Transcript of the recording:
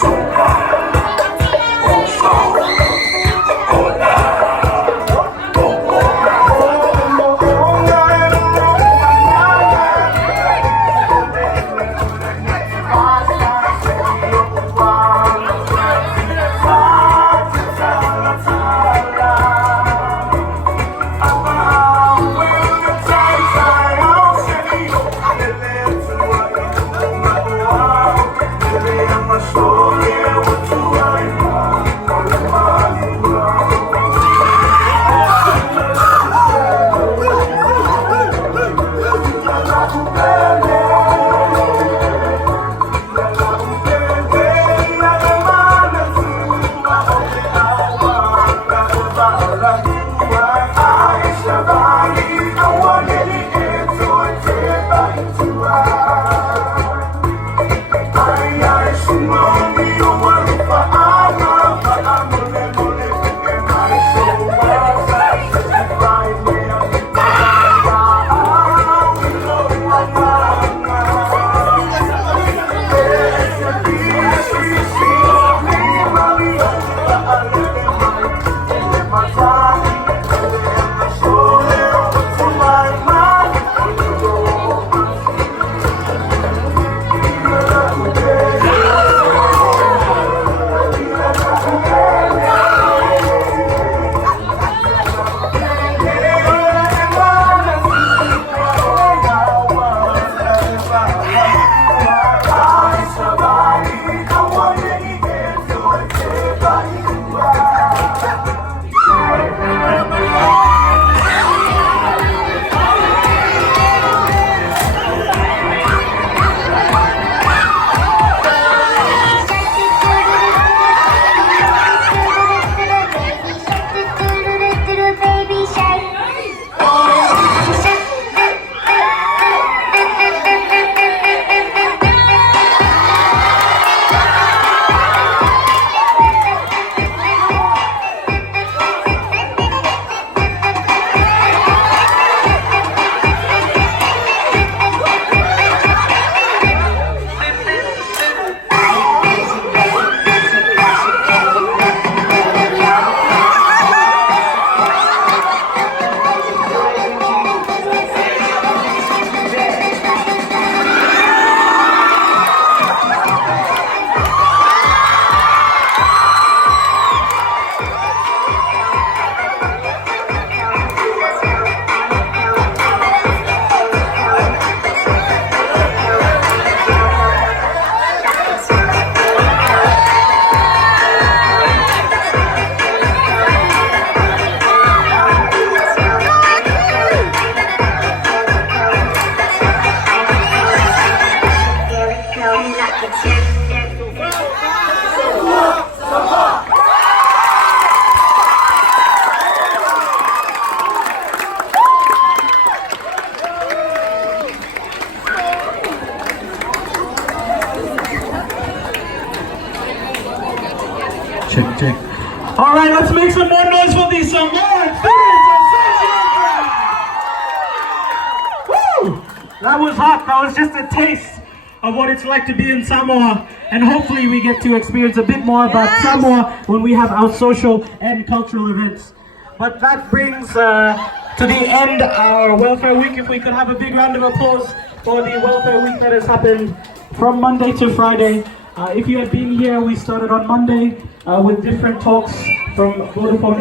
So me like a champ. Check. All right, let's make some more noise for these Samoan fans of Woo! That was hot. That was just a taste of what it's like to be in Samoa, and hopefully we get to experience a bit more about Samoa when we have our social and cultural events. But that brings to the end our Welfare Week. If we could have a big round of applause for the Welfare Week that has happened from Monday to Friday. If you had been here, we started on Monday with different talks from Vodafone.